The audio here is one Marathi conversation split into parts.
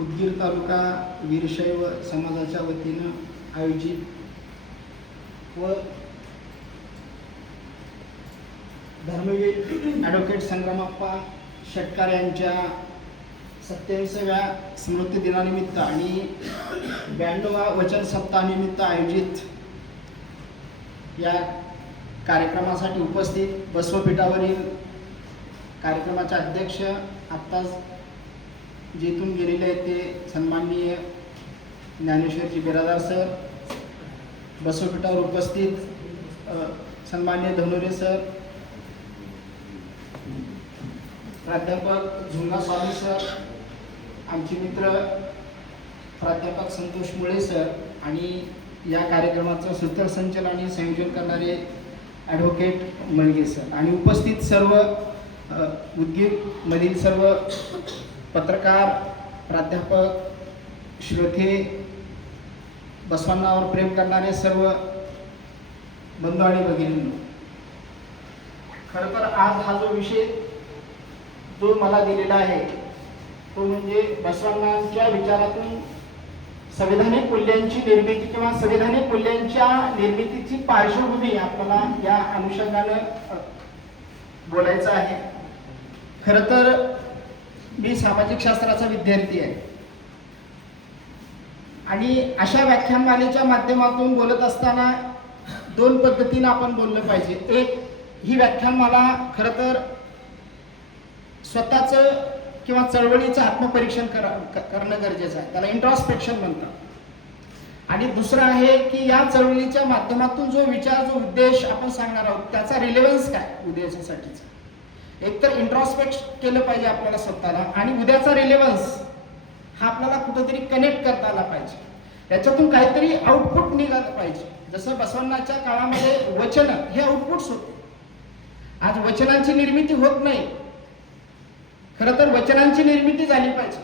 उदगीर तालुका वीरशैव समाजाच्या वतीनं आयोजित व धर्मवीर ॲडव्होकेट संग्रामप्पा षटकार यांच्या 27व्या स्मृती दिनानिमित्त आणि 92वा वचन सप्ताहानिमित्त आयोजित या कार्यक्रमासाठी उपस्थित बसवपीठावरील कार्यक्रमाचे अध्यक्ष आत्ताच जेथून गेलेले आहेत ते सन्माननीय ज्ञानेश्वरजी बिरादार सर, बसवपीठावर उपस्थित सन्माननीय धनुरे सर, प्राध्यापक झुंगा स्वामी सर, आमचे मित्र प्राध्यापक संतोष मुळे सर आणि या कार्यक्रमाचं सूत्रसंचालन आणि संयोजन करणारे ॲडव्होकेट मळगे सर आणि उपस्थित सर्व उदगीरमधील सर्व पत्रकार, प्राध्यापक, श्रोते, बसवांनावर प्रेम करणारे सर्व बंधू आणि भगिनींनो, खरं तर आज हा जो विषय जो मला दिलेला आहे तो म्हणजे बसवांच्या विचारातून संवैधानिक मूल्यांची निर्मिती किंवा संवैधानिक मूल्यांच्या निर्मितीची पार्श्वभूमी आपल्याला या अनुषंगानं बोलायचं आहे. खरं तर मी सामाजिक शास्त्राचा विद्यार्थी आहे आणि अशा व्याख्यानमालेच्या माध्यमातून बोलत असताना दोन पद्धतीने आपण बोललं पाहिजे. एक, ही व्याख्यानमाला खरं तर स्वतःचं किंवा चळवळीचं आत्मपरीक्षण करणं गरजेचं आहे, त्याला इंट्रॉस्पेक्शन म्हणतात. आणि दुसरं आहे की या चळवळीच्या माध्यमातून जो विचार, जो उद्देश आपण सांगणार आहोत त्याचा रिलेव्हन्स काय उद्देशासाठीचा. एक तर इंट्रॉस्पेक्ट केलं पाहिजे आपल्याला स्वतःला आणि उद्याचा रिलेव्हन्स हा आपल्याला कुठेतरी कनेक्ट करता आला पाहिजे, त्याच्यातून काहीतरी आउटपुट निघालं पाहिजे. जसं बसवण्णाच्या काळामध्ये वचन हे आउटपुट्स होते, आज वचनांची निर्मिती होत नाही. खरं तर वचनांची निर्मिती झाली पाहिजे.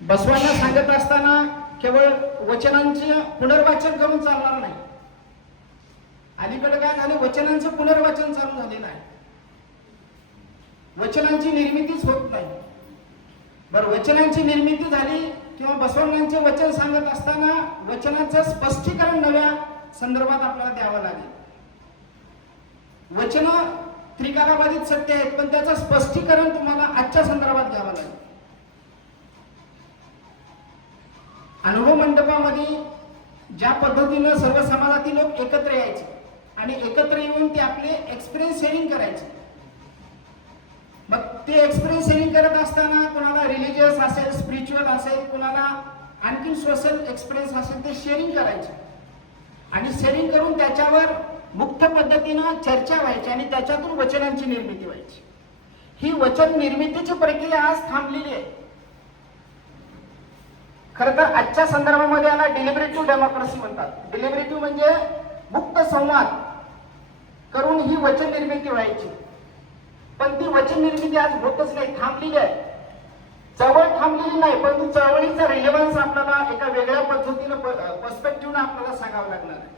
बसवांना सांगत असताना केवळ वचनांचे पुनर्वाचन करून चालणार नाही. अलीकडे काय झालं, वचनांचं पुनर्वाचन चालू झालेलं आहे, वचनांची निर्मितीच होत नाही. बरं, वचनांची निर्मिती झाली किंवा बसवण्णांचे वचन सांगत असताना वचनाचं स्पष्टीकरण नव्या संदर्भात आपल्याला द्यावं लागेल. वचन त्रिकालाबाधित सत्य आहेत, पण त्याचं स्पष्टीकरण तुम्हाला आजच्या संदर्भात घ्यावं लागेल. अनुभव मंडपामध्ये ज्या पद्धतीनं सर्व समाजातील लोक एकत्र यायचे आणि एकत्र येऊन ते आपले एक्सपिरियन्स शेअरिंग करायचे. मग ते एक्सपिरियन्स शेअरिंग करत असताना कोणाला रिलिजियस असेल, स्पिरिच्युअल असेल, कोणाला आणखी सोशल एक्सपिरियन्स असेल, ते शेअरिंग करायचे आणि शेअरिंग करून त्याच्यावर मुक्त पद्धतीनं चर्चा व्हायची आणि त्याच्यातून वचनांची निर्मिती व्हायची. ही वचन निर्मितीची प्रक्रिया आज थांबलेली आहे. खरं तर आजच्या संदर्भामध्ये याला डिलिबरेटिव्ह डेमोक्रेसी म्हणतात. डिलिबरेटिव्ह म्हणजे मुक्त संवाद करून ही वचन निर्मिती व्हायची, पण ती वचन निर्मिती आज होतच नाही, थांबलेली आहे. चळवळ थांबलेली नाही, परंतु चळवळीचा रिलेव्हन्स आपल्याला एका वेगळ्या पद्धतीनं पर्स्पेक्टिव्हनं आपल्याला सांगावं लागणार आहे.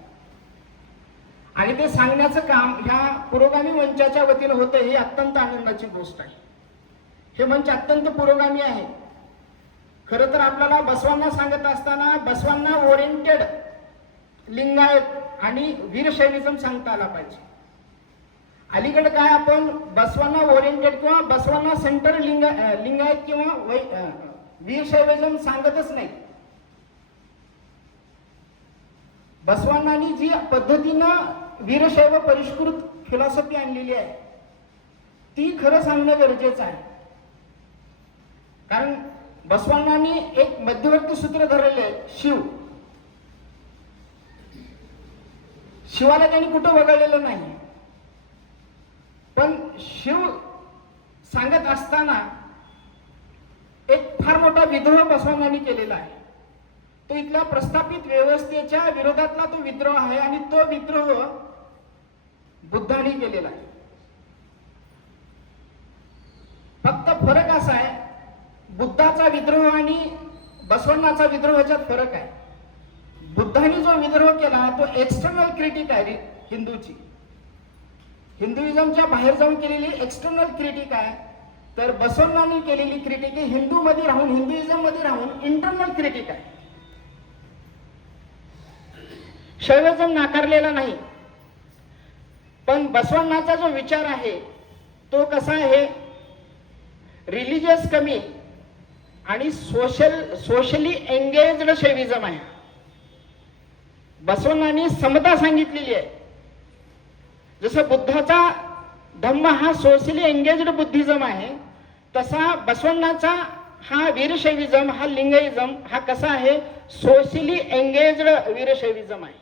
आणि ते सांगण्याचं काम ह्या पुरोगामी मंचाच्या वतीनं होतं, ही अत्यंत आनंदाची गोष्ट आहे. हे मंच अत्यंत पुरोगामी आहे. खरं तर आपल्याला बसवांना सांगत असताना बसवांना ओरिएंटेड लिंगायत आणि वीरशैविझम सांगता आला पाहिजे. अलीकडे काय आपण बसवांना ओरिएंटेड किंवा बसवांना सेंटर लिंगायत किंवा वीरशैविझम सांगतच नाही. बसवांनी जी पद्धतीनं वीरशैव परिष्कृत फिलॉसॉफी आणलेली आहे ती खरं सांगणं गरजेचं आहे. कारण बसवांनी एक मध्यवर्ती सूत्र धरले, शिवाला त्यांनी कुठं वगळलेलं नाही, पण शिव सांगत असताना एक फार मोठा विद्रोह बसवांनी केलेला आहे. तो इथल्या प्रस्थापित व्यवस्थेच्या विरोधातला तो विद्रोह आहे आणि तो विद्रोह बुद्धांनी केलेला आहे. फक्त फरक असा आहे, बुद्धाचा विद्रोह आणि बसवण्णाचा विद्रोह ह्याच्यात फरक आहे. बुद्धांनी जो विद्रोह केला तो एक्सटर्नल क्रिटिक आहे हिंदूची, हिंदुइझमच्या बाहेर जाऊन केलेली एक्सटर्नल क्रिटिक आहे. तर बसवण्णांनी केलेली क्रिटिक ही हिंदूमध्ये राहून, हिंदुइझम मध्ये राहून इंटरनल क्रिटिक आहे. शैविझम नाकारलेला नाही, पण बसवण्णाचा जो विचार आहे तो कसा आहे, रिलिजियस कमी आणि सोशली एंगेज्ड शैविझम आहे. बसवण्णांनी समता सांगितलेली आहे. जसं बुद्धाचा धम्म हा सोशली एंगेज्ड बुद्धिझम आहे, तसा बसवण्णाचा हा वीरशैविझम, हा लिंगाइझम हा कसा आहे, सोशली एंगेज्ड वीरशैविझम आहे.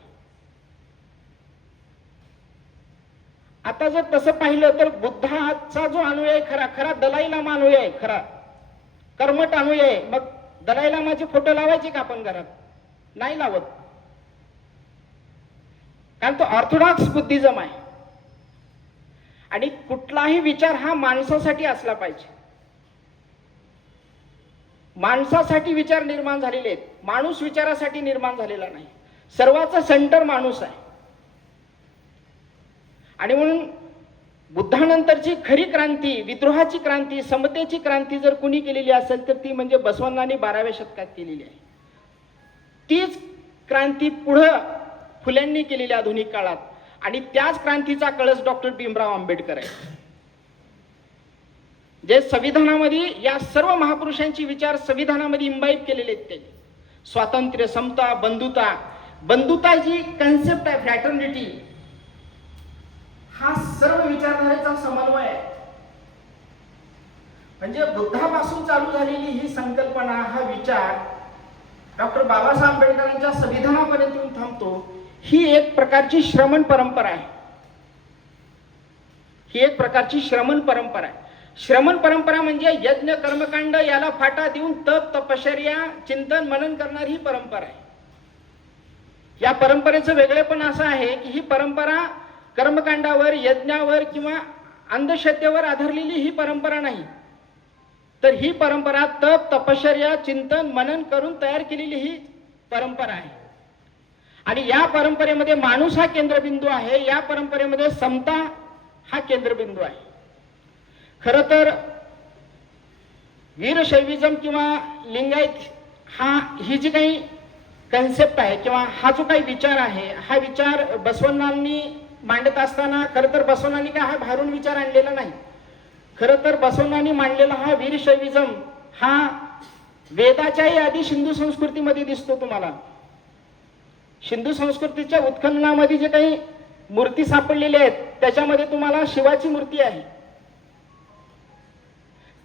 आता जर तसं पाहिलं तर बुद्धाचा जो अनुयायी खरा खरा दलाई लामा अनुयायी आहे, खरा कर्मठ अनुयायी आहे. मग दलाई लामाचे फोटो लावायचे का आपण घरात? नाही लावत, कारण तो ऑर्थोडॉक्स बुद्धिझम आहे. आणि कुठलाही विचार हा माणसासाठी असला पाहिजे. माणसासाठी विचार निर्माण झालेले आहेत, माणूस विचारासाठी निर्माण झालेला नाही. सर्वाचा सेंटर माणूस आहे. आणि म्हणून बुद्धानंतरची खरी क्रांती, विद्रोहाची क्रांती, समतेची क्रांती जर कुणी केलेली असेल तर ती म्हणजे बसवण्णांनी 12व्या शतकात केलेली आहे. तीच क्रांती पुढं फुल्यांनी केलेली आधुनिक काळात, आणि त्याच क्रांतीचा कळस डॉक्टर भीमराव आंबेडकर आहे. जे संविधानामध्ये या सर्व महापुरुषांची विचार संविधानामध्ये इम्बाईब केलेले आहेत. त्यांनी स्वातंत्र्य, समता, बंधुता, बंधुता जी कन्सेप्ट आहे, फ्रॅटर्निटी, हा सर्व विचारधारेचा समन्वय आहे. म्हणजे बुद्धापासून चालू झालेली ही संकल्पना, हा विचार डॉक्टर बाबासाहेब आंबेडकरांच्या संविधानापर्यंत येऊन थांबतो. ही एक प्रकारची श्रमण परंपरा आहे. ही एक प्रकारची श्रमण परंपरा आहे. श्रमण परंपरा म्हणजे यज्ञ, कर्मकांड याला फाटा देऊन तप, तपश्चर्या, चिंतन, मनन करणारी ही परंपरा आहे. या परंपरेचं वेगळेपण असं आहे की ही परंपरा कर्मकांडावर, यज्ञावर किंवा अंधश्रद्धेवर आधारलेली ही परंपरा नाही, तर ही परंपरा तप, तपश्चर्या, चिंतन, मनन करून तयार केलेली ही परंपरा आहे. आणि या परंपरेमध्ये माणूस हा केंद्रबिंदू आहे. या परंपरेमध्ये समता हा केंद्रबिंदू आहे. खरं तर वीरशैविझम किंवा लिंगायत ही जी काही कन्सेप्ट आहे किंवा हा जो काही विचार आहे, हा विचार बसवण्णांनी मांडत असताना खरं तर बसवण्णांनी काय हा बाहेरून विचार आणलेला नाही. खरं तर बसवण्णांनी मांडलेला हा वीरशैविझम हा वेदाच्याही आधी सिंधू संस्कृतीमध्ये दिसतो. तुम्हाला सिंधू संस्कृतीच्या उत्खननामध्ये जे काही मूर्ती सापडलेल्या आहेत त्याच्यामध्ये तुम्हाला शिवाची मूर्ती आहे.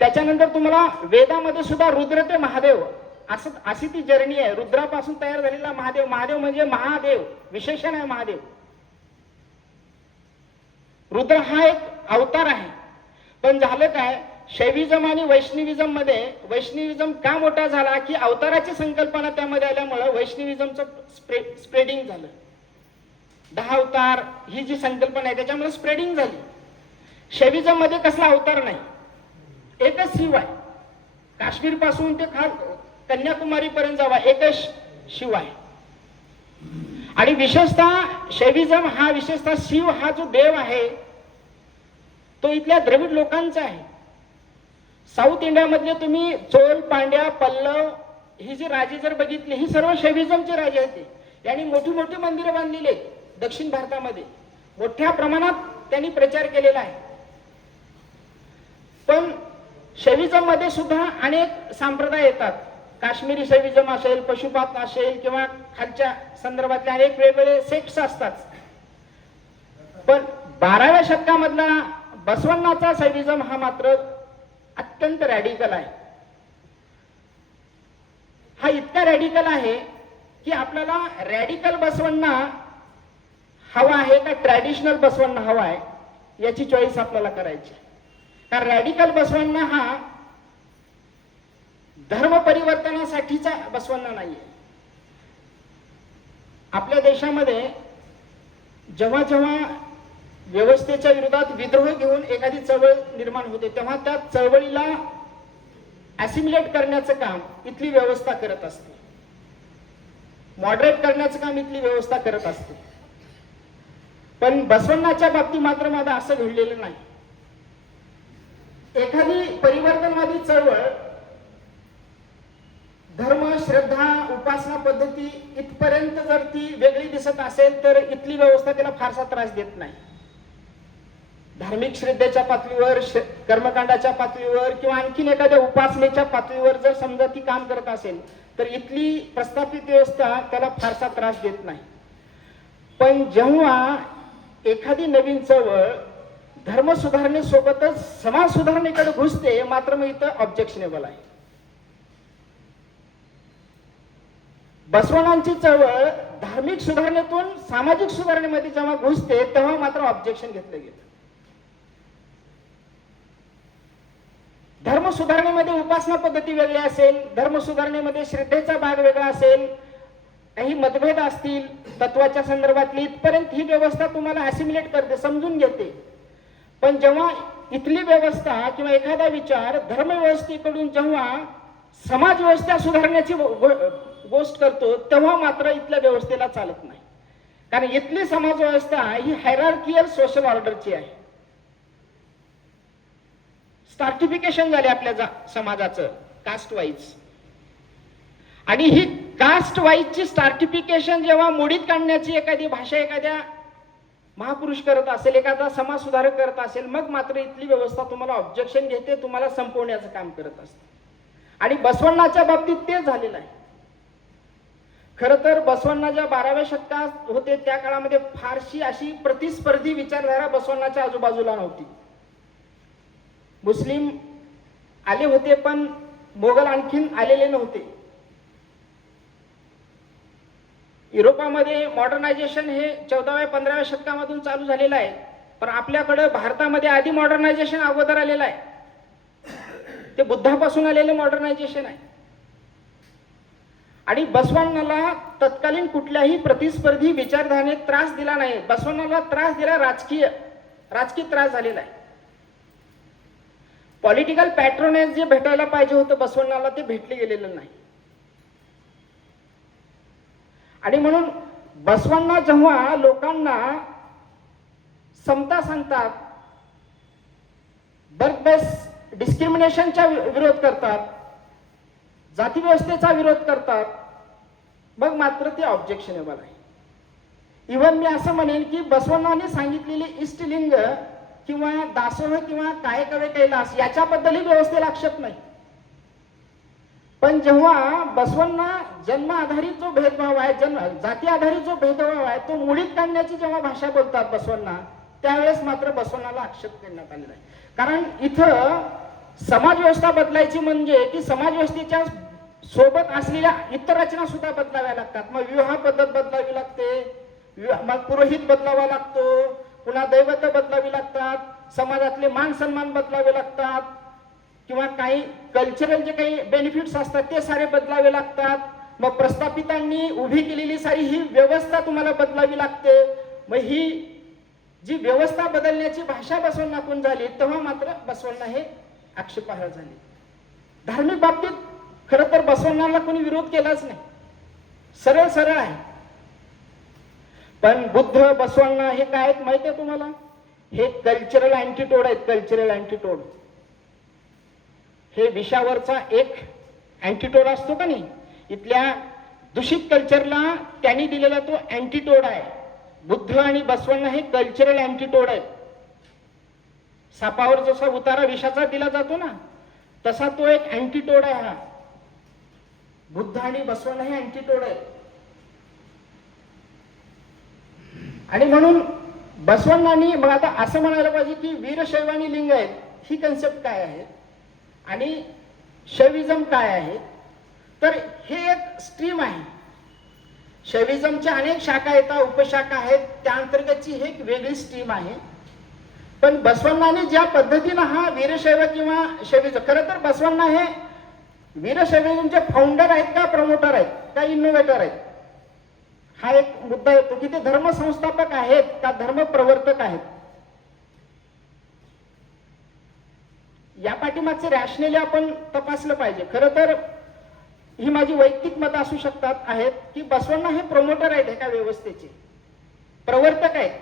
त्याच्यानंतर तुम्हाला वेदामध्ये सुद्धा रुद्र ते महादेव अशी ती जर्नी आहे. रुद्रापासून तयार झालेला महादेव, महादेव म्हणजे महादेव, विशेषण आहे महादेव. रुद्र हा एक अवतार आहे. पण झालं काय, शैविझम आणि वैष्णविझम मध्ये वैष्णविझम का मोठा झाला की अवताराची संकल्पना त्यामध्ये आल्यामुळे वैष्णविझमचं स्प्रेडिंग झालं. 10 अवतार ही जी संकल्पना आहे त्याच्यामुळे स्प्रेडिंग झाली. शैविझम मध्ये कसला अवतार नाही, एकच शिव आहे. काश्मीर पासून ते कन्याकुमारी पर्यंत जावा एकच शिव आहे. आणि विशेषतः शैविझम हा विशेषतः शिव हा जो देव आहे तो इथल्या द्रविड लोकांचा आहे. साऊथ इंडियामधले तुम्ही चोल, पांड्या, पल्लव ही जी राजे जर बघितली ही सर्व शैविझमचे राजे आहेत. यांनी मोठी मोठी मंदिरं बांधलेली आहेत. दक्षिण भारतामध्ये मोठ्या प्रमाणात त्यांनी प्रचार केलेला आहे. पण शैविझम मध्ये सुद्धा अनेक संप्रदाय येतात. काश्मीरी शैविझम असेल, पशुपात असेल किंवा खालच्या संदर्भातले अनेक वेगवेगळे सेक्ट्स असतात. पण 12व्या शतकामधला बसवण्णाचा शैविझम हा मात्र अत्यंत रॅडिकल आहे. हा इतका रॅडिकल आहे की आपल्याला रॅडिकल बसवण्णा हवा आहे का ट्रॅडिशनल बसवण्णा हवा आहे याची चॉईस आपल्याला करायची. कारण रॅडिकल बसवण्णा हा धर्म परिवर्तनासाठीचा बसवण्णा नाहीये. आपल्या देशामध्ये जेव्हा जेव्हा व्यवस्थेच्या विरोधात विद्रोह घेऊन एखादी चळवळ निर्माण होते तेव्हा त्या चळवळीला ॲसिमिलेट करण्याचं काम इथली व्यवस्था करत असते. मॉडरेट करण्याचं काम इथली व्यवस्था करत असते. पण बसवण्णाच्या बाबतीत मात्र माझं असं घडलेलं नाही. एखादी परिवर्तनवादी चळवळ धर्म, श्रद्धा, उपासना पद्धती इथपर्यंत जर ती वेगळी दिसत असेल तर इथली व्यवस्था त्याला फारसा त्रास देत नाही. धार्मिक श्रद्धेच्या पातळीवर, कर्मकांडाच्या पातळीवर किंवा आणखीन एखाद्या उपासनेच्या पातळीवर जर समजा ती काम करत असेल तर इथली प्रस्थापित व्यवस्था त्याला फारसा त्रास देत नाही. पण जेव्हा एखादी नवीन चळवळ धर्म सुधारणेसोबतच समाज सुधारणेकडे घुसते, मात्र मग इथं ऑब्जेक्शनेबल आहे. बसवण्णांची चळवळ धार्मिक सुधारणेतून सामाजिक सुधारणेमध्ये जेव्हा घुसते तेव्हा मात्र ऑब्जेक्शन घेतलं गेलं. धर्म सुधारणेमध्ये उपासना पद्धती वेगळी असेल, धर्म सुधारणेमध्ये श्रद्धेचा भाग वेगळा असेल, काही मतभेद असतील तत्वाच्या संदर्भातली, इथपर्यंत ही व्यवस्था तुम्हाला असिम्युलेट करते, समजून घेते. पण जेव्हा इथली व्यवस्था किंवा एखादा विचार धर्मव्यवस्थेकडून जेव्हा समाज व्यवस्था सुधारण्याची गोष्ट करतो तेव्हा मात्र इथल्या व्यवस्थेला चालत नाही. कारण इथली समाज व्यवस्था ही हायरार्कियल सोशल ऑर्डरची आहे. स्टार्टिफिकेशन झाले आपल्या समाजाचं कास्ट वाईज, आणि ही कास्ट वाईजची स्टार्टिफिकेशन जेव्हा मोडीत काढण्याची एखादी भाषा एखाद्या महापुरुष करत असेल, एखादा समाज सुधारक करत असेल, मग मात्र इथली व्यवस्था तुम्हाला ऑब्जेक्शन घेते, तुम्हाला संपवण्याचं काम करत असते. आणि बसवण्णाच्या बाबतीत ते झालेलं आहे. खर तर बसवण्णा ज्या 12व्या शतकात होते त्या काळामध्ये फारशी अशी प्रतिस्पर्धी विचारधारा बसवण्णाच्या आजूबाजूला नव्हती. मुस्लिम आले होते पण मोगल आणखीन आलेले नव्हते. युरोपामध्ये मॉडर्नायझेशन हे 14व्या-15व्या शतकामधून चालू झालेलं आहे, पण आपल्याकडे भारतामध्ये आधी मॉडर्नायझेशन अगोदर आलेलं आहे. ते बुद्धापासून आलेलं मॉडर्नायझेशन आहे. आणि बसवण्णाला तत्कालीन कुठल्याही प्रतिस्पर्धी विचारधारेने त्रास दिला नाही. बसवण्णाला त्रास दिला राजकीय त्रास झालेला आहे. पॉलिटिकल पॅट्रोनेज जे भेटायला पाहिजे होतं बसवण्णाला ते भेटले गेलेलं नाही. आणि म्हणून बसवण्णा जेव्हा लोकांना समता सांगतात, बर्थ बेस डिस्क्रिमिनेशनचा विरोध करतात, जाती व्यवस्थेचा विरोध करतात, मग मात्र ते ऑब्जेक्शनेबल आहे. इव्हन मी असं म्हणेन की बसवण्णाने सांगितलेले इष्टलिंग किंवा दासोह किंवा कायकवे कैलास याच्याबद्दलही व्यवस्थेला आक्षेप नाही. पण जेव्हा बसवण्णा जन्म आधारित जो भेदभाव आहे, जाती आधारित जो भेदभाव आहे तो मुळीत काढण्याची जेव्हा भाषा बोलतात बसवण्णा, त्यावेळेस मात्र बसवण्णाला आक्षेप देण्यात आलेला आहे. कारण इथं समाज व्यवस्था बदलायची म्हणजे की समाज व्यवस्थेच्या सोबत असलेल्या इतर रचना सुद्धा बदलाव्या लागतात. मग विवाह पद्धत बदलावी लागते, मग पुरोहित बदलावा लागतो, पुन्हा दैवत बदलावी लागतात, समाजातले मान सन्मान बदलावे लागतात, किंवा काही कल्चरल जे काही बेनिफिट्स असतात ते सारे बदलावे लागतात. मग प्रस्थापितांनी उभी केलेली सारी ही व्यवस्था तुम्हाला बदलावी लागते. मग ही जी व्यवस्था बदलण्याची भाषा बसवण्णातून झाली तेव्हा मात्र बसवण्णा हे आक्षेपार्ह झाले. धार्मिक बाबतीत खरं तर बसवण्णाला कोणी विरोध केलाच नाही, सरळ सरळ आहे. पण बुद्ध बसवण्णा हे काय आहेत माहिती आहे तुम्हाला? हे कल्चरल अँटीटोड आहेत. कल्चरल अँटीटोड हे विषावरचा एक अँटीटोड असतो का नाही, इथल्या दूषित कल्चरला त्यांनी दिलेला तो अँटीटोड आहे. बुद्ध आणि बसवण्णा हे कल्चरल अँटीटोड आहेत. सापावर जसा उतारा विषाचा दिला जातो ना, तसा तो एक अँटीटोड आहे. हा बुद्ध आणि बसवण्णा हे अँटीटोड आहे. आणि म्हणून बसवण्णांनी मग आता असं म्हणायला पाहिजे की वीरशैव आणि लिंग आहेत, ही कन्सेप्ट काय आहे आणि शैविझम काय आहे? तर हे एक स्ट्रीम आहे. शैविझमच्या अनेक शाखा येतात, उपशाखा आहेत, त्या अंतर्गतची हे एक वेगळी स्ट्रीम आहे. पण बसवण्णाने ज्या पद्धतीनं हा वीरशैव किंवा शैविझम, खरं तर बसवण्णा हे वीरशैविझमचे फाउंडर आहेत का प्रमोटर आहेत का इनोव्हेटर आहेत, हा एक मुद्दा येतो की ते धर्म संस्थापक आहेत का धर्म प्रवर्तक आहेत. या पाठीमागचे रॅशनली आपण तपासलं पाहिजे. खरं तर ही माझी वैयक्तिक मतं असू शकतात आहेत की बसवण्णा हे प्रमोटर आहेत एका व्यवस्थेचे, प्रवर्तक आहेत.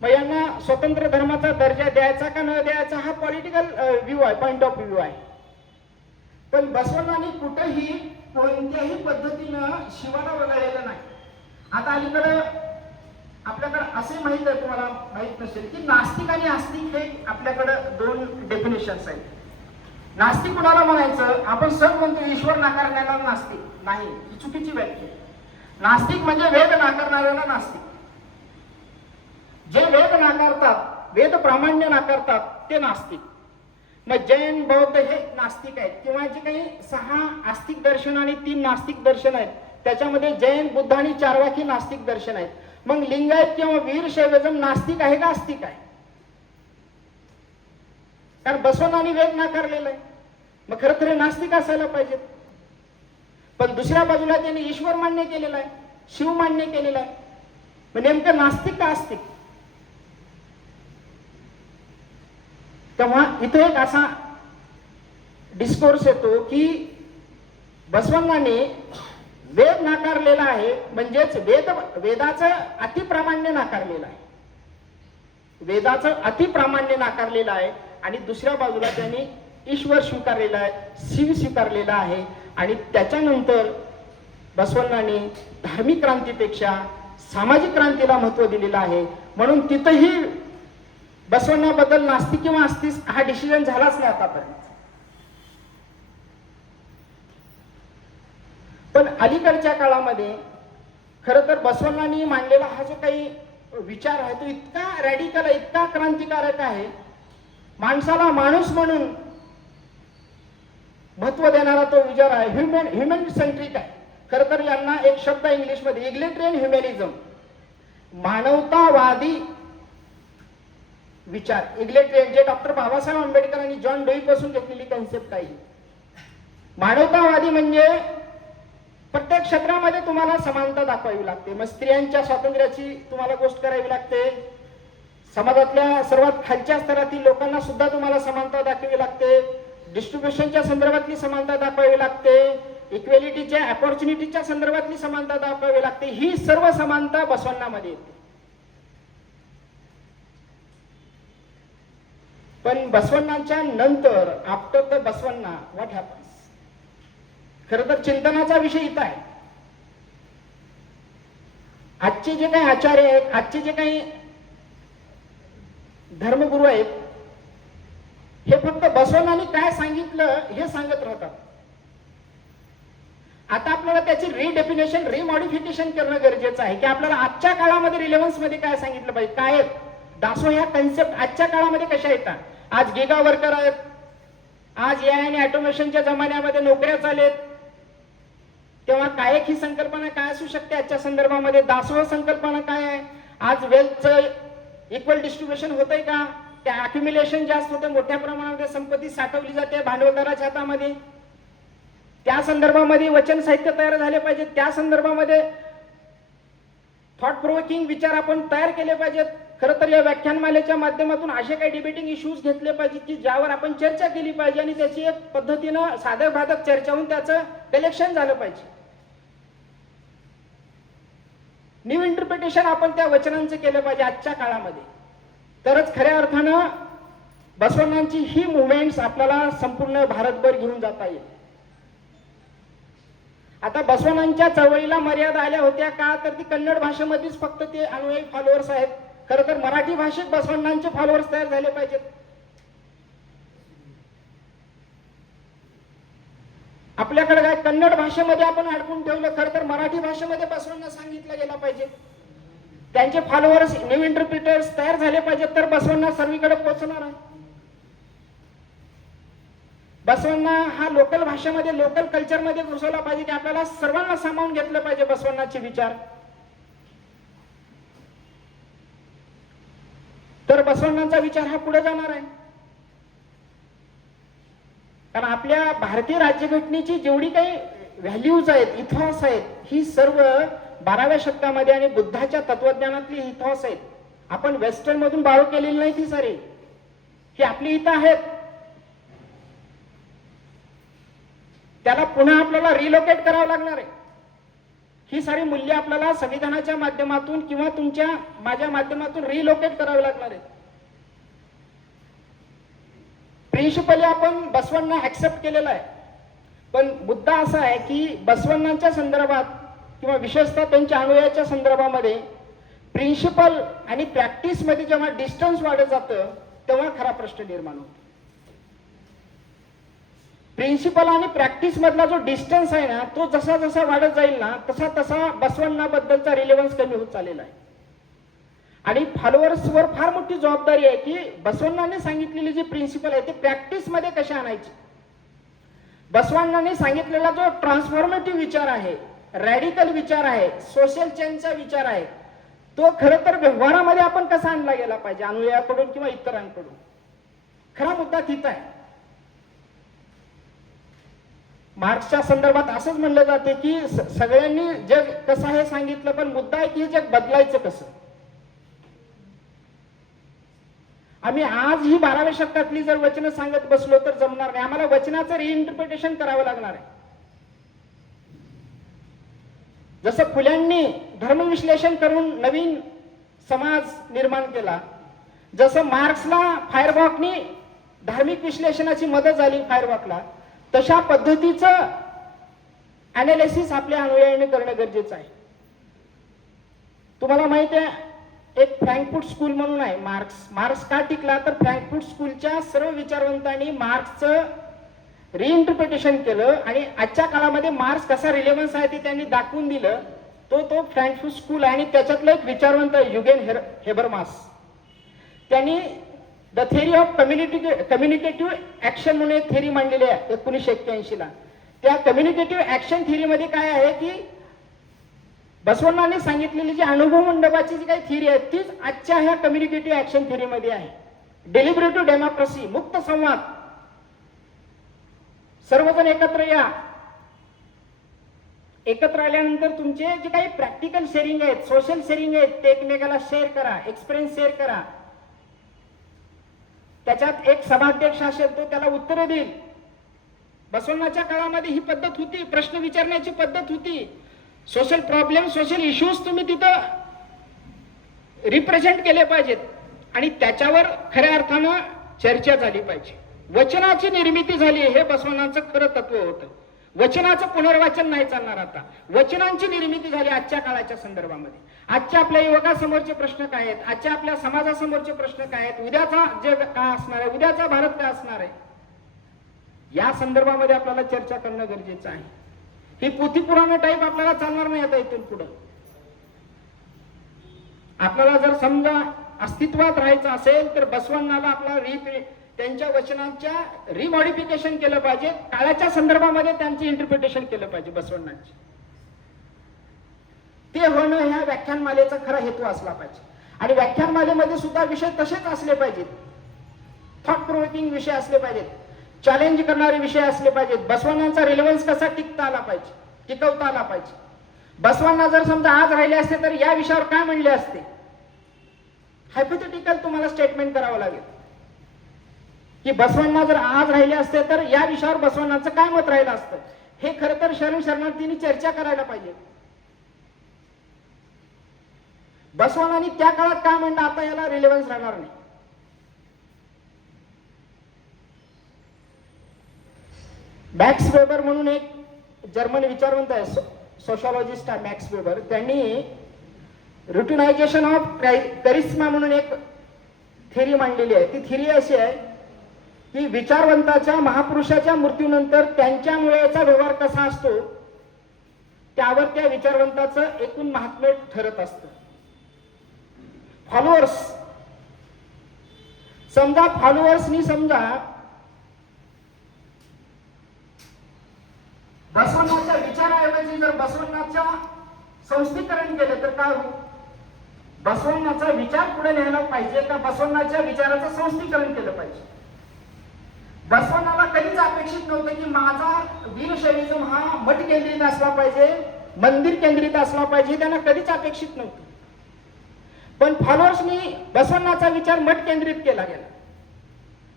मग यांना स्वतंत्र धर्माचा दर्जा द्यायचा का न द्यायचा हा पॉलिटिकल व्ह्यू आहे, पॉइंट ऑफ व्ह्यू आहे. पण बसवण्णांनी कुठेही कोणत्याही पद्धतीनं शिवाला वगळलेलं नाही. आता अलीकडं आपल्याकडे असे माहित आहे, तुम्हाला माहित नसेल की नास्तिक आणि आस्तिक हे आपल्याकडे दोन डेफिनेशन्स आहेत. नास्तिक कुणाला म्हणायचं, आपण सण म्हणतो ईश्वर नाकारण्याला नास्तिक नाही, ही चुकीची व्याख्या. नास्तिक म्हणजे वेद नाकारणाऱ्याला नास्तिक. जे वेद नाकारतात, वेद प्रामाण्य नाकारतात ते नास्तिक. मग जैन बौद्ध हे नास्तिक आहेत, किंवा जे काही 6 आस्तिक दर्शन आणि 3 नास्तिक दर्शन आहेत त्याच्यामध्ये जैन, बुद्ध आणि चारवाकी नास्तिक दर्शन आहेत. मग लिंगायत किंवा वीरशैवजम नास्तिक आहे का आस्तिक आहे? कारण बसवण्णांनी वेद नाकारलेला आहे, मग खरं तर नास्तिक असायला पाहिजेत. पण दुसऱ्या बाजूला त्यांनी ईश्वर मान्य केलेला आहे, शिव मान्य केलेला आहे. मग नेमकं नास्तिक का आस्तिक? तेव्हा इथे एक असा डिस्कोर्स येतो की बसवण्णांनी वेद नाकारलेला आहे, म्हणजेच वेदाचं अतिप्रामाण्य नाकारलेलं आहे. वेदाचं अतिप्रामाण्य नाकारलेलं आहे आणि दुसऱ्या बाजूला त्यांनी ईश्वर स्वीकारलेला आहे, शिव स्वीकारलेला आहे. आणि त्याच्यानंतर बसवण्णांनी धार्मिक क्रांतीपेक्षा सामाजिक क्रांतीला महत्व दिलेलं आहे. म्हणून तिथेही बसवण्णाबद्दल नास्तिक किंवा आस्तिक हा डिसिजन झालाच नाही आतापर्यंत. पण अलीकडच्या काळामध्ये खरं तर बसवण्णांनी मांडलेला हा जो काही विचार आहे तो इतका रॅडिकल आहे, इतका क्रांतिकारक आहे. माणसाला माणूस म्हणून महत्व देणारा तो विचार आहे, ह्युमन सेंट्रिक आहे. खरं तर यांना एक शब्द इंग्लिशमध्ये इग्लिटरियन ह्युमॅनिझम, मानवतावादी विचार. इग्लिटरियन जे डॉक्टर बाबासाहेब आंबेडकर आणि जॉन डोई पासून घेतलेली कन्सेप्ट आहे. मानवतावादी म्हणजे प्रत्येक क्षेत्रामध्ये तुम्हाला समानता दाखवावी लागते. मग स्त्रियांच्या स्वातंत्र्याची तुम्हाला गोष्ट करावी लागते, समाजातल्या सर्वात खालच्या स्तरातील लोकांना सुद्धा तुम्हाला समानता दाखवावी लागते, डिस्ट्रीब्युशनच्या संदर्भातली समानता दाखवावी लागते, इक्वेलिटीच्या अपॉर्च्युनिटीच्या संदर्भातली समानता दाखवावी लागते. ही सर्व समानता बसवण्णामध्ये येते. पण बसवण्णांच्या नंतर after the Basavanna what happens, खरं तर चिंतनाचा विषय इथं आहे. आजचे जे काही आचार्य आहेत, आजचे जे काही धर्मगुरू आहेत, हे फक्त बसवण्णांनी काय सांगितलं हे सांगत राहतात. आता आपल्याला त्याची रिडेफिनेशन, रिमॉडिफिकेशन करणं गरजेचं आहे की आपल्याला आजच्या काळामध्ये रिलेव्हन्स मध्ये काय सांगितलं पाहिजे. काय दासो ह्या कन्सेप्ट आजच्या काळामध्ये कशा येतात? आज गिगा वर्कर आहेत, आज एआय आणि ऑटोमेशनच्या जमान्यामध्ये नोकऱ्या चालेत. तेव्हा कायक ही संकल्पना काय असू शकते आजच्या संदर्भामध्ये? दासोह संकल्पना काय आहे? आज वेल्थचं इक्वल डिस्ट्रीब्युशन होतंय का? त्या अक्युम्युलेशन जास्त होते, मोठ्या प्रमाणामध्ये संपत्ती साठवली जाते भांडवलदाराच्या हातामध्ये. त्या संदर्भामध्ये वचन साहित्य तयार झाले पाहिजे, त्या संदर्भामध्ये थॉट प्रोवोकिंग विचार आपण तयार केले पाहिजेत. खरं तर या व्याख्यानमालेच्या माध्यमातून असे काही डिबेटिंग इश्यूज घेतले पाहिजेत की ज्यावर आपण चर्चा केली पाहिजे आणि त्याची एक पद्धतीनं साधक बाधक चर्चा होऊन त्याचं कलेक्शन झालं पाहिजे. न्यू इंटरप्रिटेशन आपण त्या वचनांचं केलं पाहिजे आजच्या काळामध्ये. तरच खऱ्या अर्थानं बसवण्णांची ही मुवमेंट्स आपल्याला संपूर्ण भारतभर घेऊन जाता येईल. आता बसवण्णांच्या चळवळीला मर्यादा आल्या होत्या का? तर ती कन्नड भाषेमध्येच फक्त ते अनुयायी फॉलोअर्स आहेत. खरं तर मराठी भाषेत बसवण्णांचे फॉलोअर्स तयार झाले पाहिजेत. आपल्याकडे काय कन्नड भाषेमध्ये आपण अडकून ठेवलं, खरं तर मराठी भाषेमध्ये बसवण्णा सांगितलं गेला पाहिजे. त्यांचे फॉलोअर्स, न्यू इंटरप्रिटर्स तयार झाले पाहिजेत, तर बसवण्णा सर्वीकडे पोहोचणार आहे. बसवण्णा हा लोकल भाषेमध्ये, लोकल कल्चरमध्ये घुसवला पाहिजे की आपल्याला सर्वांना सामावून घेतलं पाहिजे बसवण्णाचे विचार. तर बसवण्णांचा विचार हा पुढे जाणार आहे. कारण आपल्या भारतीय राज्यघटनेची जेवढी काही व्हॅल्यूज आहेत, इथॉस आहेत, ही सर्व 12व्या शतकामध्ये आणि बुद्धाच्या तत्वज्ञानातली इथॉस आहेत. आपण वेस्टर्न मधून बाळू केलेली नाही ती सारी, ही आपली इथं आहेत. त्याला पुन्हा आपल्याला रिलोकेट करावं लागणार आहे. ही सारी मूल्य आपल्याला संविधानाच्या माध्यमातून किंवा तुमच्या माझ्या माध्यमातून रिलोकेट करावी लागणार आहे. प्रिन्सिपली आपण बसवांना ऍक्सेप्ट केलेला आहे, पण मुद्दा असा आहे की बसवण्णांच्या संदर्भात किंवा विशेषतः त्यांच्या अनुयायाच्या संदर्भामध्ये प्रिन्सिपल आणि प्रॅक्टिस मध्ये जेव्हा डिस्टन्स वाढत जातं तेव्हा खरा प्रश्न निर्माण होतो. प्रिन्सिपल आणि प्रॅक्टिस मधला जो डिस्टन्स आहे ना, तो जसा जसा वाढत जाईल ना तसा तसा बसवण्णाबद्दलचा रिलेव्हन्स कमी होत चाललेला आहे. आणि फॉलोअर्सवर फार मोठी जबाबदारी आहे की बसवण्णाने सांगितलेली जी प्रिन्सिपल आहे ते प्रॅक्टिस मध्ये कशी आणायची. बसवण्णाने सांगितलेला जो ट्रान्सफॉर्मेटिव्ह विचार आहे, रॅडिकल विचार आहे, सोशल चेंजचा विचार आहे, तो खरं तर व्यवहारामध्ये आपण कसा आणला गेला पाहिजे अनुयायाकडून किंवा इतरांकडून. खरा मुद्दा तिथं आहे. मार्क्सच्या संदर्भात असंच म्हणलं जाते की सगळ्यांनी जग कसं आहे सांगितलं, पण मुद्दा आहे की हे जग बदलायचं कसं. आम्ही आज ही 12व्या शतकातली जर वचनं सांगत बसलो तर जमणार नाही. आम्हाला वचनाचं रिइंटरप्रिटेशन करावं लागणार आहे. जसं फुल्यांनी धर्मविश्लेषण करून नवीन समाज निर्माण केला, जसं मार्क्सला फायरबॉकनी धार्मिक विश्लेषणाची मदत झाली फायरबॉकला, तशा पद्धतीचं अनालिसिस आपल्या अनुयायांनी करणं गरजेचं आहे. तुम्हाला माहिती आहे एक फ्रँकफुर्ट स्कूल म्हणून आहे. मार्क्स का टिकला तर फ्रँकफुर्ट स्कूलच्या सर्व विचारवंतांनी मार्क्सचं रिइंटरप्रिटेशन केलं आणि आजच्या काळामध्ये मार्क्स कसा रिलेव्हन्स आहे ते त्यांनी दाखवून दिलं. तो फ्रँकफुर्ट स्कूल आहे. आणि त्याच्यातलं एक विचारवंत युगेन हेबरमास, त्यांनी द थेरी ऑफ कम्युनिकेटिव्ह ऍक्शन म्हणून एक थेरी मांडलेली आहे 1981 ला. त्या कम्युनिकेटिव्ह ऍक्शन थेरीमध्ये काय आहे की बसवण्णांनी सांगितलेली जी अनुभव मंडपाची जी काही थेरी आहे तीच आजच्या ह्या कम्युनिकेटिव्ह ऍक्शन थेरीमध्ये आहे. डेलिब्रेटिव्ह डेमोक्रेसी, मुक्त संवाद, सर्वजण एकत्र या. एकत्र आल्यानंतर तुमचे जे काही प्रॅक्टिकल शेअरिंग आहेत, सोशल शेअरिंग आहेत, ते एकमेकाला शेअर करा, एक्सपिरियन्स शेअर करा. त्याच्यात एक सभाध्यक्ष असेल तो त्याला उत्तर देईल. बसवण्णाच्या काळामध्ये ही पद्धत होती, प्रश्न विचारण्याची पद्धत होती. सोशल प्रॉब्लेम, सोशल इश्यूज तुम्ही तिथं रिप्रेझेंट केले पाहिजेत आणि त्याच्यावर खऱ्या अर्थानं चर्चा झाली पाहिजे. वचनाची निर्मिती झाली हे बसवण्णांचं खरं तत्व होतं. वचनाचं पुनर्वाचन नाही चालणार. आता वचनांची निर्मिती झाली आजच्या काळाच्या संदर्भामध्ये. आजच्या आपल्या युवकासमोरचे प्रश्न काय आहेत, आजच्या आपल्या समाजासमोरचे प्रश्न काय आहेत, उद्याचा जग काय असणार आहे, उद्याचा भारत काय असणार आहे, या संदर्भामध्ये आपल्याला चर्चा करणं गरजेचं आहे. ही पोथी पुराण टाईप आपल्याला चालणार नाही आता इथून पुढे. आपल्याला जर समजा अस्तित्वात राहायचं असेल तर बसवण्णाला आपल्याला त्यांच्या वचनांच्या रिमॉडिफिकेशन केलं पाहिजे. काळाच्या संदर्भामध्ये त्यांचे इंटरप्रिटेशन केलं पाहिजे बसवण्णांचे. ते होणं ह्या व्याख्यानमालेचा खरा हेतू असला पाहिजे. आणि व्याख्यानमालेमध्ये सुद्धा विषय तसेच असले पाहिजेत. थॉट प्रोवोकिंग विषय असले पाहिजेत, चॅलेंज करणारे विषय असले पाहिजेत. बसवण्णांचा रिलेव्हन्स कसा टिकता आला पाहिजे, टिकवता आला पाहिजे. बसवण्णा जर समजा आज राहिले असते तर या विषयावर काय म्हणले असते, हायपोथेटिकल तुम्हाला स्टेटमेंट करावं लागेल की बसवण्णा जर आज राहिले असते तर या विषयावर बसवण्णांचं काय मत राहिलं असतं. हे खरं तर शरणार्थींनी चर्चा करायला पाहिजे. बसवण्णांनी त्या काळात काय म्हणलं आता याला रिलेव्हन्स राहणार नाही. मॅक्स वेबर म्हणून एक जर्मन विचारवंत आहे, सोशॉलॉजिस्ट आहे मॅक्स वेबर. त्यांनी रुटिनायझेशन ऑफ करिश्मा म्हणून एक थेरी मांडलेली आहे. ती थेरी अशी आहे की विचारवंताच्या, महापुरुषाच्या मृत्यूनंतर त्यांच्यामुळेचा व्यवहार कसा असतो त्यावर त्या विचारवंताचं एकूण महात्म्य ठरत असतं. फॉलोअर्स, समजा फॉलोअर्सनी समजा बसवण्णाच्या विचाराऐवजी जर बसवण्णाच्या संस्थीकरण केलं तर काय होईल. बसवण्णाचा विचार पुढे न्यायला पाहिजे का बसवण्णाच्या विचाराचं संस्थीकरण केलं पाहिजे. बसवण्णाला कधीच अपेक्षित नव्हतं की माझा वीरशैविझम हा मठ केंद्रित असला पाहिजे, मंदिर केंद्रित असला पाहिजे. त्यांना कधीच अपेक्षित नव्हतं. पण फॉलोअर्सनी बसवण्णाचा विचार मठ केंद्रित केला गेला,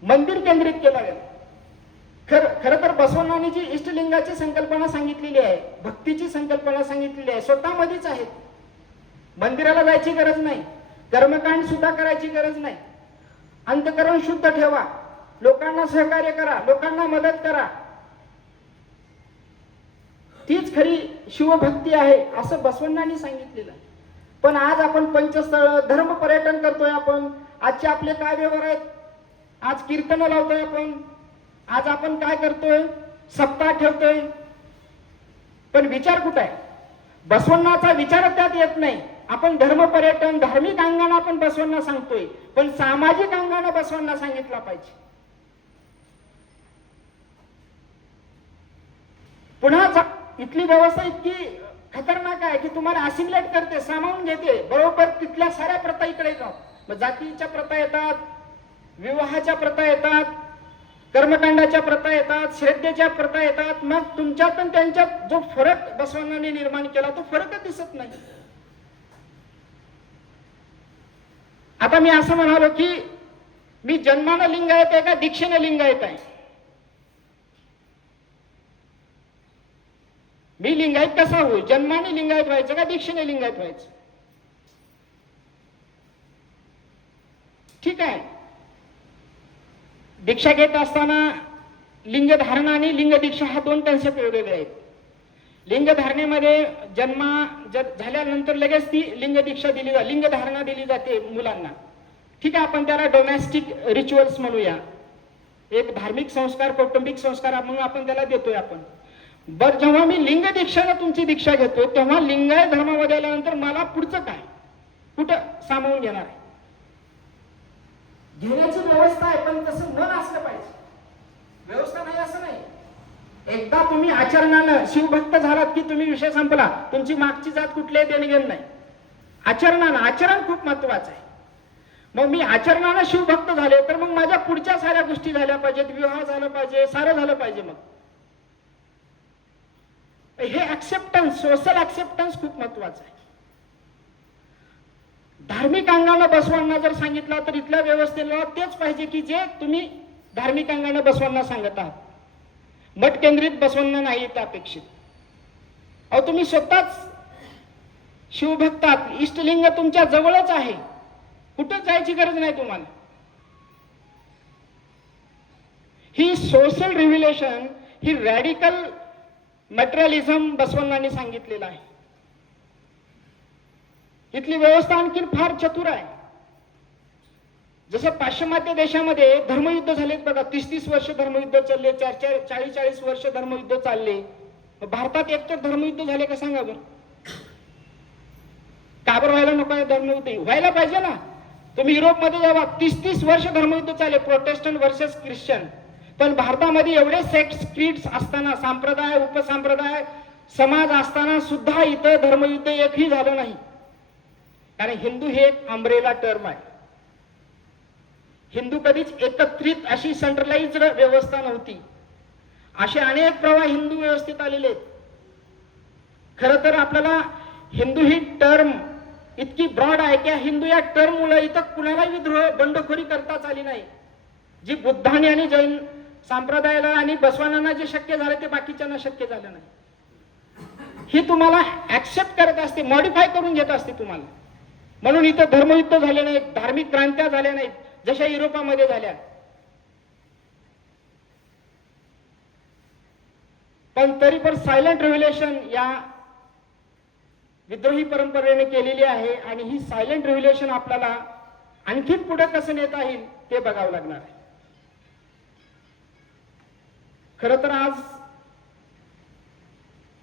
मंदिर केंद्रित केला गेला. खरं तर बसवण्णांनी जी इष्टलिंगाची संकल्पना सांगितलेली आहे, भक्तीची संकल्पना सांगितलेली आहे, स्वतःमध्येच आहे. मंदिराला जायची गरज नाही, कर्मकांड सुद्धा करायची गरज नाही. अंतःकरण शुद्ध ठेवा, लोकांना सहकार्य करा, लोकांना मदत करा, तीच खरी शिवभक्ती आहे असं बसवण्णांनी सांगितलेलं आहे. पण आज आपण पंचस्थळ धर्म पर्यटन करतोय. आपण आजचे आपले काय व्यवहार आहेत, आज कीर्तन लावतोय आपण, आज आपण काय करतोय, सप्ताह ठेवतोय, पण विचार कुठे आहे? बसवण्णाचा विचार त्यात येत नाही. आपण धर्म पर्यटन धार्मिक अंगाने आपण बसवण्णा सांगतोय, पण सामाजिक अंगाने बसवण्णा सांगितला पाहिजे. पुन्हा इथली व्यवस्था इतकी खतरनाक आहे की तुम्हाला असिमिलेट करते, सामावून घेते. बरोबर तिथल्या साऱ्या प्रथा इकडे येतात. मग जातीच्या प्रथा येतात, विवाहाच्या प्रथा येतात, कर्मकांडाच्या प्रथा येतात, श्रद्धेच्या प्रथा येतात. मग तुमच्यात आणि त्यांच्यात जो फरक बसवण्णांनी निर्माण केला तो फरकच दिसत नाही. आता मी असं म्हणालो की मी जन्मानं लिंगायत आहे का दीक्षेनं लिंगायत आहे? मी लिंगायत कसा होईल? जन्माने लिंगायत व्हायचं का दीक्षेने लिंगायत व्हायचं? ठीक आहे, दीक्षा घेत असताना लिंग धारणा आणि लिंग दीक्षा हा दोन कन्सेप्ट वेगवेगळे आहेत. लिंग धारणेमध्ये झाल्यानंतर लगेच ती लिंग दीक्षा दिली जाते, लिंग धारणा दिली जाते मुलांना. ठीक आहे, आपण त्याला डोमेस्टिक रिच्युअल्स म्हणूया, एक धार्मिक संस्कार, कौटुंबिक संस्कार म्हणून आपण त्याला देतोय आपण. बर, जेव्हा मी लिंग दीक्षाने तुमची दीक्षा घेतोय तेव्हा लिंगायत धर्मामध्ये आल्यानंतर मला पुढचं काय, कुठं सामावून घेणार आहे? घेण्याची व्यवस्था आहे, पण तसं मन असलं पाहिजे. व्यवस्था नाही असं नाही. एकदा तुम्ही आचरणानं शिवभक्त झालात की तुम्ही विषय संपला. तुमची मागची जात कुठल्याही देणगेण नाही. आचरणानं, आचरण खूप महत्वाचं आहे. मग मी आचरणानं शिवभक्त झाले तर मग माझ्या पुढच्या साऱ्या गोष्टी झाल्या पाहिजेत, विवाह झाला पाहिजे, सारं झालं पाहिजे. मग हे ऍक्सेप्टन्स, सोशल ऍक्सेप्टन्स खूप महत्वाचं आहे. धार्मिक अंगाने बसवण्णा जर सांगितला तर इथल्या व्यवस्थेला तेच पाहिजे की जे तुम्ही धार्मिक अंगाने बसवण्णा सांगत आहात. मठ केंद्रित बसवण्णा नाही अपेक्षित. अहो तुम्ही स्वतःच शिवभक्तात, इष्टलिंग तुमच्या जवळच आहे, कुठं जायची गरज नाही तुम्हाला. ही सोशल रिव्हिलेशन, ही रॅडिकल मटेरियलिझम बसवण्णांनी सांगितलेलं आहे. इथली व्यवस्था आणखी फार चतुर आहे. जसं पाश्चिमात्य देशामध्ये धर्मयुद्ध झालेत बघा, 30-30 वर्ष धर्मयुद्ध चालले, 40-40 वर्ष धर्मयुद्ध चालले. भारतात एकतर धर्मयुद्ध झाले का सांगा बरं? का बरं व्हायला नको आहे धर्मयुद्ध? व्हायला पाहिजे ना. तुम्ही युरोपमध्ये जावा, 30-30 वर्ष धर्मयुद्ध चालले, प्रोटेस्टंट वर्सेस ख्रिश्चन. पण भारतामध्ये एवढे सेक्ट्स, क्रीड्स असताना, संप्रदाय, उपसंप्रदाय, समाज असताना सुद्धा इथं धर्मयुद्ध एकही झालं नाही. कारण हिंदू हे एक अम्ब्रेला टर्म आहे. हिंदू कधीच एकत्रित अशी सेंट्रलाइज्ड व्यवस्था नव्हती. असे अनेक प्रवाह हिंदू व्यवस्थेत आलेले आहेत. खरं तर आपल्याला हिंदू ही टर्म इतकी ब्रॉड आहे की हिंदू या टर्म मुळे इथं कुणालाही विद्रोह, बंडखोरी करताच आली नाही. जी बुद्धाने आणि जैन संप्रदायाला आणि बसवानांना जे शक्य झालं ते बाकीच्यांना शक्य झालं नाही. ही तुम्हाला ऍक्सेप्ट करत असते, मॉडिफाय करून घेत असते तुम्हाला. म्हणून इथं धर्मयुद्ध झाले नाहीत, धार्मिक क्रांत्या झाल्या नाहीत जशा युरोपामध्ये झाल्या. पण तरी पण सायलेंट रिव्हिलेशन या विद्रोही परंपरेने केलेली आहे. आणि ही सायलेंट रिव्हिलेशन आपल्याला आणखीन पुढे कसं नेता येईल ते बघावं लागणार आहे. खरं तर आज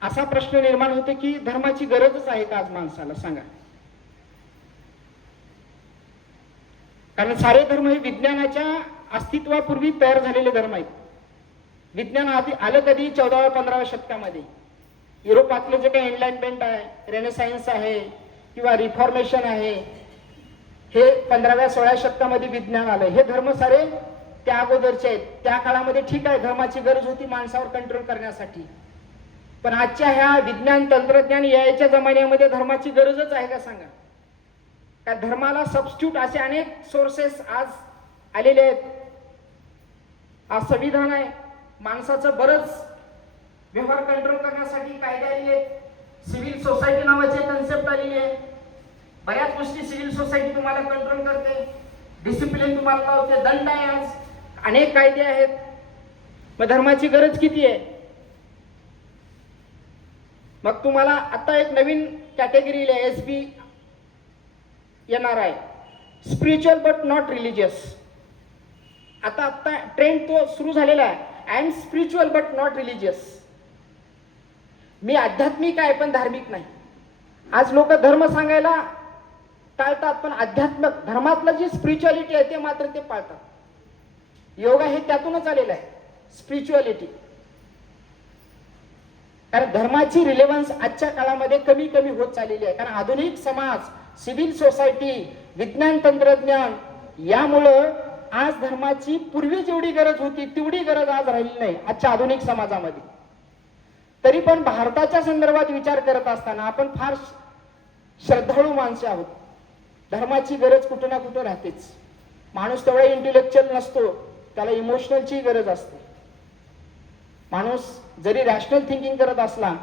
असा प्रश्न निर्माण होतो की धर्माची गरजच आहे का आज माणसाला? सांगा. कारण सारे धर्म हे विज्ञानाच्या अस्तित्वापूर्वी तयार झालेले धर्म आहेत. विज्ञान आधी आलं कधी? 14व्या-15व्या शतकामध्ये. युरोपातलं जे काही एनलाइटमेंट आहे, रेनेसायन्स आहे किंवा रिफॉर्मेशन आहे, हे 15व्या-16व्या शतकामध्ये विज्ञान आलं. हे धर्म सारे त्या अगोदरचे आहेत. त्या काळामध्ये ठीक आहे, धर्माची गरज होती माणसावर कंट्रोल करण्यासाठी. पण आजच्या ह्या विज्ञान, तंत्रज्ञान यायच्या जमान्यामध्ये धर्माची गरजच आहे का? सांगा. का धर्माला सबस्टिट्यूट असे अनेक सोर्सेस आज आलेले आहेत. आज संविधान आहे, माणसाचं बरंच व्यवहार कंट्रोल करण्यासाठी कायदे आलेले आहेत. सिव्हिल सोसायटी नावाची कन्सेप्ट आलेली आहे. बऱ्याच गोष्टी सिव्हिल सोसायटी तुम्हाला कंट्रोल करते, डिसिप्लिन तुम्हाला लावते, दंड आहे, आज अनेक कायदे आहेत. मग धर्माची गरज किती आहे? मग तुम्हाला आता एक नवीन कॅटेगरी SP येणार आहे, स्पिरिच्युअल बट नॉट रिलिजियस. आता ट्रेंड तो सुरू झालेला आहे. I am spiritual but not religious. मी आध्यात्मिक आहे पण धार्मिक नाही. आज लोक धर्म सांगायला टाळतात, पण अध्यात्मिक धर्मातलं जी स्पिरिच्युअलिटी आहे ते मात्र ते पाळतात. योगा हे त्यातूनच आलेलं आहे, स्पिरिच्युअलिटी. कारण धर्माची रिलेव्हन्स आजच्या काळामध्ये कमी कमी होत चाललेली आहे. कारण आधुनिक समाज, सिव्हिल सोसायटी, विज्ञान तंत्रज्ञान यामुळं आज धर्माची पूर्वी जेवढी गरज होती तेवढी गरज आज राहिली नाही आजच्या आधुनिक समाजामध्ये. तरी पण भारताच्या संदर्भात विचार करत असताना आपण फार श्रद्धाळू माणसे आहोत. धर्माची गरज कुठे ना कुठे राहतेच. माणूस तेवढा इंटेलेक्च्युअल नसतो, त्याला इमोशनलची गरज असते. माणूस जरी रॅशनल थिंकिंग करत असला,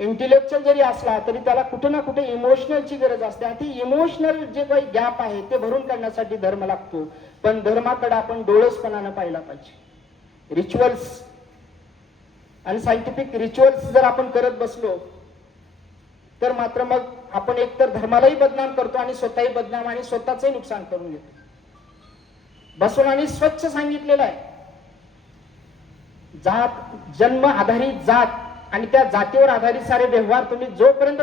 इंटेलेक्च्युअल जरी असला, तरी त्याला कुठे ना कुठे इमोशनलची गरज असते. आणि ती इमोशनल जे काही गॅप आहे ते भरून काढण्यासाठी धर्म लागतो. पण धर्माकडे आपण डोळसपणानं पाहिला पाहिजे. रिच्युअल्स आणि सायंटिफिक रिच्युअल्स जर आपण करत बसलो तर मात्र मग आपण एकतर धर्मालाही बदनाम करतो आणि स्वतःही बदनाम आणि स्वतःचंही नुकसान करून घेतो. बसवणाने स्वच्छ सांगितलेलं आहे, जात, जन्म आधारित जात आणि त्या जातीवर आधारित सारे व्यवहार तुम्ही जोपर्यंत